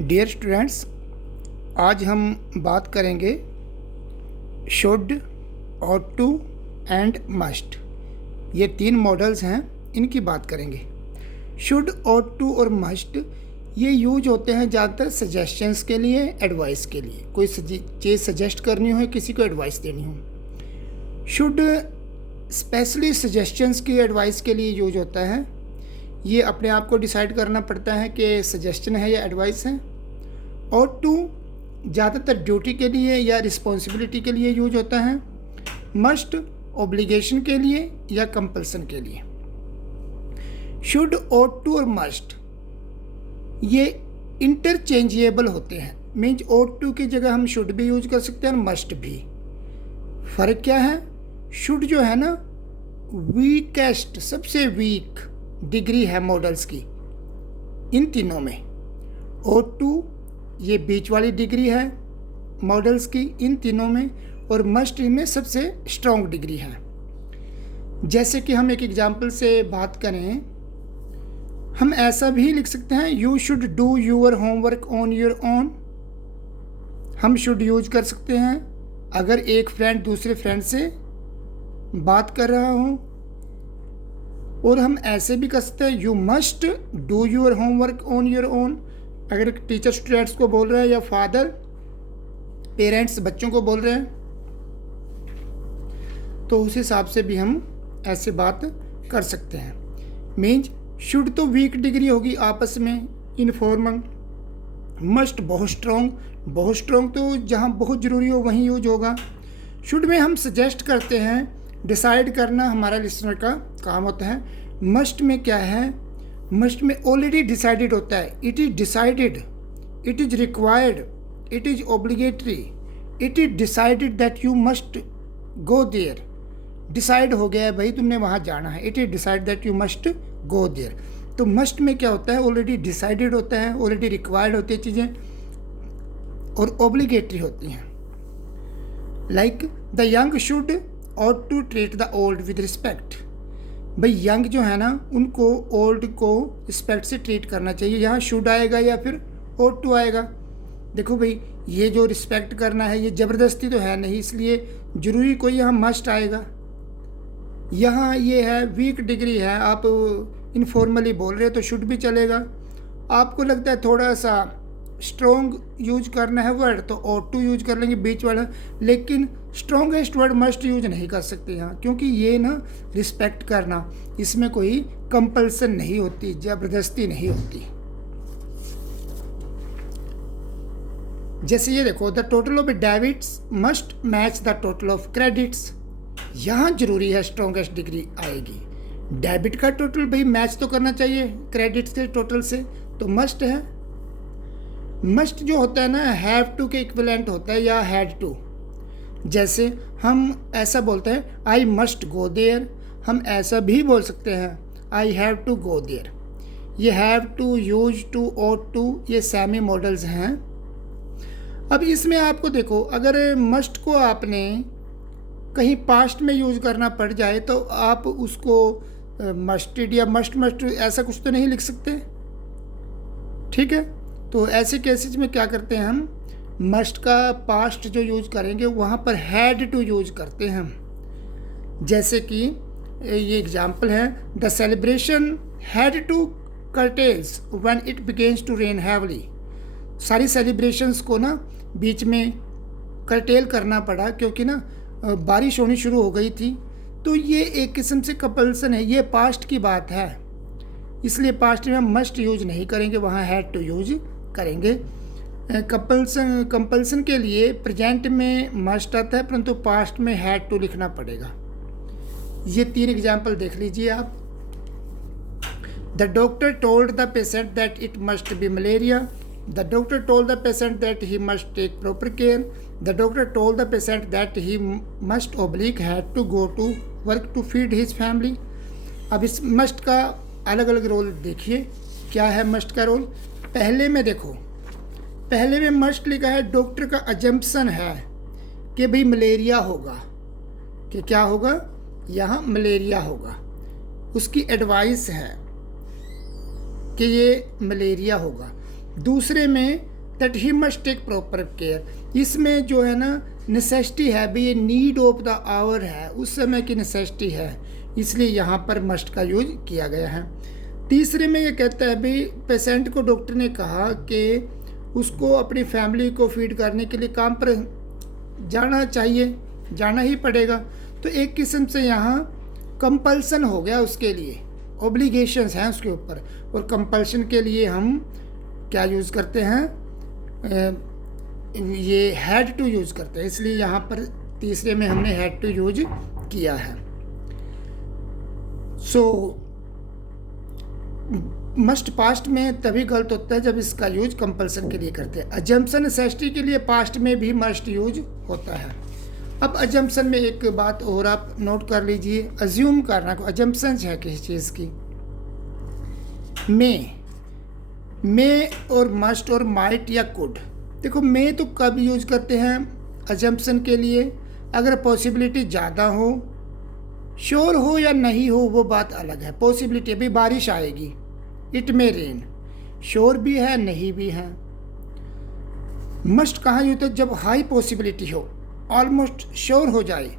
Dear students, आज हम बात करेंगे should, ought to and must. ये तीन मॉडल्स हैं, इनकी बात करेंगे। शुड, ought to और मस्ट ये यूज होते हैं ज़्यादातर सजेशंस के लिए, एडवाइस के लिए। कोई चीज़ सजेस्ट करनी हो, किसी को एडवाइस देनी हो। शुड स्पेशली सजेशंस की एडवाइस के लिए यूज होता है। ये अपने आप को डिसाइड करना पड़ता है कि सजेशन है या एडवाइस है। ought to ज़्यादातर ड्यूटी के लिए या रिस्पॉन्सिबिलिटी के लिए यूज होता है। मस्ट ऑब्लिगेशन के लिए या कंपल्सन के लिए। शुड, ought to और मस्ट ये इंटरचेंजेबल होते हैं। मीन्स ought to की जगह हम शुड भी यूज कर सकते हैं और मस्ट भी। फ़र्क क्या है? शुड जो है ना, वीकेस्ट, सबसे वीक डिग्री है मॉडल्स की इन तीनों में। ought to ये बीच वाली डिग्री है मॉडल्स की इन तीनों में, और मस्ट में सबसे स्ट्रॉन्ग डिग्री है। जैसे कि हम एक एग्जांपल से बात करें, हम ऐसा भी लिख सकते हैं, you should do your homework on your own. हम शुड यूज कर सकते हैं अगर एक फ्रेंड दूसरे फ्रेंड से बात कर रहा हो, और हम ऐसे भी कर सकते हैं, you must do your homework on your own. अगर टीचर स्टूडेंट्स को बोल रहे हैं या फादर पेरेंट्स बच्चों को बोल रहे हैं, तो उस हिसाब से भी हम ऐसे बात कर सकते हैं। मीन्स शुड तो वीक डिग्री होगी आपस में, इनफॉर्मल। मस्ट बहुत स्ट्रॉन्ग तो जहाँ बहुत ज़रूरी हो वहीं यूज होगा। शुड में हम सजेस्ट करते हैं, डिसाइड करना हमारा लिसनर का काम होता है। मस्ट में क्या है? मस्ट में ऑलरेडी डिसाइडेड होता है। It is decided, it is required, it is obligatory, it is decided that you must go there. Decide हो गया है भाई, तुमने वहाँ जाना है। It is decide that you must go there. तो मस्ट में क्या होता है? ऑलरेडी डिसाइडेड होता है, ऑलरेडी रिक्वायर्ड होती है चीज़ें, और ऑब्लिगेटरी होती हैं। Like the young should ought to treat the old with respect। भाई यंग जो है ना, उनको ओल्ड को रिस्पेक्ट से ट्रीट करना चाहिए। यहाँ शुड आएगा या फिर ought to आएगा। देखो भाई, ये जो रिस्पेक्ट करना है ये ज़बरदस्ती तो है नहीं, इसलिए ज़रूरी कोई यहाँ मस्ट आएगा। यहाँ ये है वीक डिग्री है, आप इनफॉर्मली बोल रहे हो तो शुड भी चलेगा। आपको लगता है थोड़ा सा स्ट्रॉन्ग यूज करना है वर्ड, तो ought to यूज कर लेंगे बीच वाला। लेकिन स्ट्रॉन्गेस्ट वर्ड मस्ट यूज नहीं कर सकते यहाँ, क्योंकि ये ना रिस्पेक्ट करना, इसमें कोई कंपल्सन नहीं होती, ज़बरदस्ती नहीं होती। जैसे ये देखो, the total of debits must match the total of credits. यहाँ जरूरी है स्ट्रॉन्गेस्ट डिग्री आएगी। डेबिट का टोटल भाई मैच तो करना चाहिए क्रेडिट्स के टोटल से, तो मस्ट है। मस्ट जो होता है ना, हैव टू के इक्विवेलेंट होता है, या हैड टू। जैसे हम ऐसा बोलते हैं, आई मस्ट गो देयर। हम ऐसा भी बोल सकते हैं, I have to go there. ये have to, use to, ought to ये सेमी मॉडल्स हैं। अब इसमें आपको देखो, अगर मस्ट को आपने कहीं पास्ट में यूज करना पड़ जाए तो आप उसको मस्टेड या मस्ट ऐसा कुछ तो नहीं लिख सकते, ठीक है। तो ऐसे केसेस में क्या करते हैं हम, मस्ट का पास्ट जो यूज करेंगे वहाँ पर हैड टू यूज करते हैं हम। जैसे कि ये एग्जांपल है, the celebration had to curtails when it begins to rain heavily. सारी सेलिब्रेशंस को ना बीच में करटेल करना पड़ा, क्योंकि ना बारिश होनी शुरू हो गई थी। तो ये एक किस्म से कंपल्सन है, ये पास्ट की बात है, इसलिए पास्ट में हम मस्ट यूज नहीं करेंगे, वहाँ हैड टू यूज करेंगे। कंपल्सन के लिए प्रेजेंट में मस्ट आता है, परंतु पास्ट में हैड टू लिखना पड़ेगा। ये तीन एग्जाम्पल देख लीजिए आप। The doctor told the patient that it must be malaria. The doctor told the patient that he must take proper care. The doctor told the patient that he must oblique had to go to work to feed his family. अब इस must का अलग अलग role देखिए, क्या है must का role. पहले में देखो, पहले में मस्ट लिखा है, डॉक्टर का अजम्पशन है कि भाई मलेरिया होगा, कि क्या होगा, यहाँ मलेरिया होगा। उसकी एडवाइस है कि ये मलेरिया होगा। दूसरे में that he must take proper care. इसमें जो है ना नेसेसिटी है भाई, ये नीड ऑफ द आवर है, उस समय की नेसेसिटी है, इसलिए यहाँ पर मस्ट का यूज किया गया है। तीसरे में ये कहता है भाई पेशेंट को डॉक्टर ने कहा कि उसको अपनी फैमिली को फीड करने के लिए काम पर जाना चाहिए, जाना ही पड़ेगा। तो एक किस्म से यहाँ कंपल्सन हो गया उसके लिए, ऑब्लिगेशंस हैं उसके ऊपर, और कंपल्शन के लिए हम क्या यूज़ करते हैं, ये हैड टू यूज़ करते हैं, इसलिए यहाँ पर तीसरे में हमने हैड टू यूज किया है। सो मस्ट पास्ट में तभी गलत होता है जब इसका यूज कंपल्सन के लिए करते हैं। अजम्पशन नेसेसिटी के लिए पास्ट में भी मस्ट यूज होता है। अब अजम्पशन में एक बात और आप नोट कर लीजिए, अज्यूम करना को अजम्पशन है किसी चीज़ की। मे और मस्ट और माइट या कुड, देखो मे तो कब यूज करते हैं अजम्पशन के लिए, अगर पॉसिबिलिटी ज़्यादा हो, श्योर हो या नहीं हो वो बात अलग है। पॉसिबिलिटी अभी बारिश आएगी, इट मे रेन, श्योर भी है नहीं भी है। मस्ट कहाँ यूज होता है, जब हाई पॉसिबिलिटी हो, ऑलमोस्ट श्योर हो जाए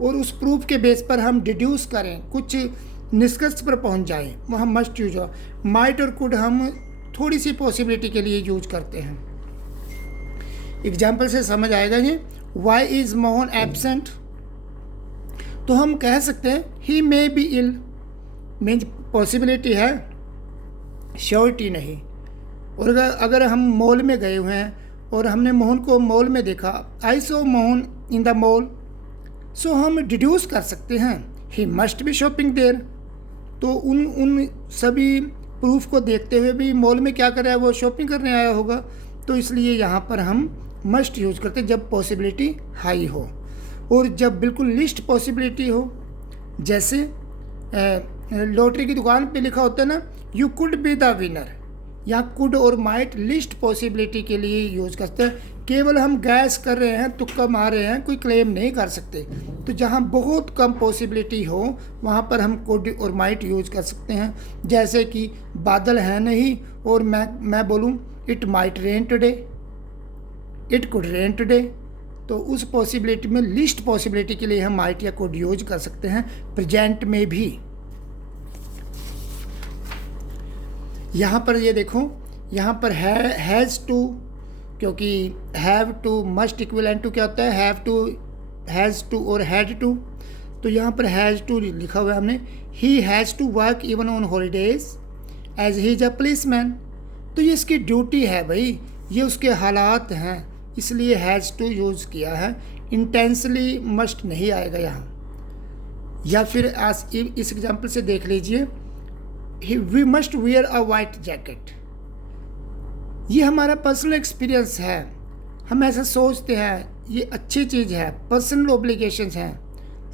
और उस प्रूफ के बेस पर हम डिड्यूस करें, कुछ निष्कर्ष पर पहुंच जाएं, वहाँ मस्ट यूज हो। माइट और कुड हम थोड़ी सी पॉसिबिलिटी के लिए यूज करते हैं। एग्जाम्पल से समझ आएगा ये, वाई इज़ मोहन एब्सेंट, तो हम कह सकते हैं he may be ill, means possibility है, श्योरिटी नहीं। और अगर हम मॉल में गए हुए हैं और हमने मोहन को मॉल में देखा, I saw Mohan in the mall, so हम डिड्यूस कर सकते हैं he must be shopping there. तो उन सभी प्रूफ को देखते हुए भी मॉल में क्या कर रहा है, वो शॉपिंग करने आया होगा, तो इसलिए यहाँ पर हम मस्ट यूज करते हैं जब पॉसिबिलिटी हाई हो। और जब बिल्कुल लिस्ट पॉसिबिलिटी हो, जैसे लॉटरी की दुकान पे लिखा होता है ना, you could be the winner, यहाँ कुड और माइट लिस्ट पॉसिबिलिटी के लिए यूज करते हैं। केवल हम गैस कर रहे हैं, तुक्का मार रहे हैं, कोई क्लेम नहीं कर सकते। तो जहाँ बहुत कम पॉसिबिलिटी हो वहाँ पर हम कुड और माइट यूज कर सकते हैं। जैसे कि बादल है नहीं और मैं बोलूँ it might rain today, it could rain today, तो उस पॉसिबिलिटी में लिस्ट पॉसिबिलिटी के लिए हम माइट या कुड यूज कर सकते हैं प्रेजेंट में भी। यहाँ पर ये देखो, यहाँ पर हैज़ टू, क्योंकि have to must equivalent to क्या होता है, हैव टू, हैज़ टू और हैड टू। तो यहाँ पर हैज़ टू लिखा हुआ है हमने, he has to work even on holidays as he is a policeman. तो ये इसकी ड्यूटी है भाई, ये उसके हालात हैं, इसलिए हैज़ टू यूज़ किया है। इंटेंसली मस्ट नहीं आएगा यहाँ। या फिर इस एग्जाम्पल से देख लीजिए, we must wear a white jacket, ये हमारा पर्सनल एक्सपीरियंस है, हम ऐसा सोचते हैं, ये अच्छी चीज़ है, पर्सनल ऑब्लिगेशंस हैं,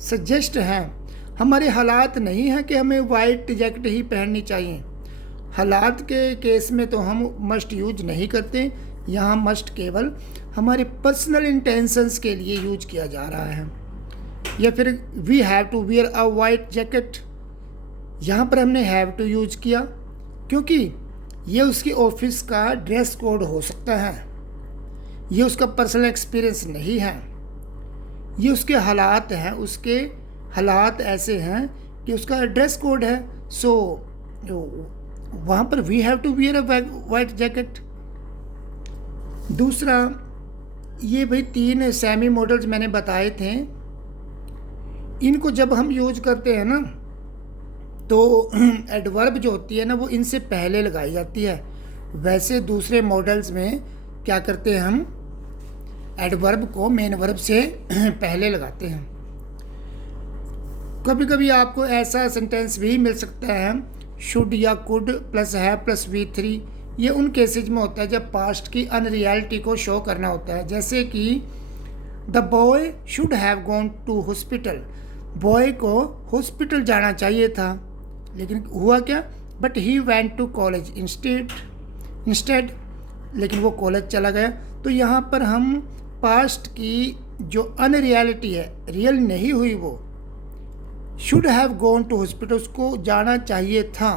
सजेस्ट हैं। हमारे हालात नहीं हैं कि हमें वाइट जैकेट ही पहननी चाहिए। हालात के केस में तो हम मस्ट यूज नहीं करते, यहाँ मस्ट केवल हमारे पर्सनल इंटेंशंस के लिए यूज किया जा रहा है। या फिर we have to wear a white jacket, यहाँ पर हमने हैव टू यूज किया क्योंकि ये उसकी ऑफिस का ड्रेस कोड हो सकता है, ये उसका पर्सनल एक्सपीरियंस नहीं है, ये उसके हालात हैं, उसके हालात ऐसे हैं कि उसका ड्रेस कोड है। सो वहाँ पर we have to wear a white jacket. दूसरा, ये भाई 3 सेमी मॉडल्स मैंने बताए थे, इनको जब हम यूज करते हैं ना तो एडवर्ब जो होती है ना वो इनसे पहले लगाई जाती है। वैसे दूसरे मॉडल्स में क्या करते हैं, हम एडवर्ब को मेन वर्ब से पहले लगाते हैं। कभी कभी आपको ऐसा सेंटेंस भी मिल सकता है, शुड या could plus have plus V3। ये उन केसेज में होता है जब पास्ट की अनरियलिटी को शो करना होता है। जैसे कि the boy should have gone to hospital, boy को हॉस्पिटल जाना चाहिए था, लेकिन हुआ क्या, but he went to college instead, लेकिन वो कॉलेज चला गया। तो यहाँ पर हम पास्ट की जो अनरियलिटी है, रियल नहीं हुई, वो should have gone to hospital, उसको जाना चाहिए था,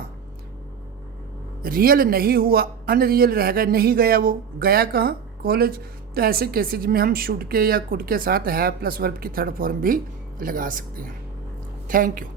रियल नहीं हुआ, अनरियल रह गया, नहीं गया, वो गया कहाँ, कॉलेज। तो ऐसे केसेज में हम शुड के या कुड के साथ हैव प्लस वर्ब की थर्ड फॉर्म भी लगा सकते हैं। Thank you.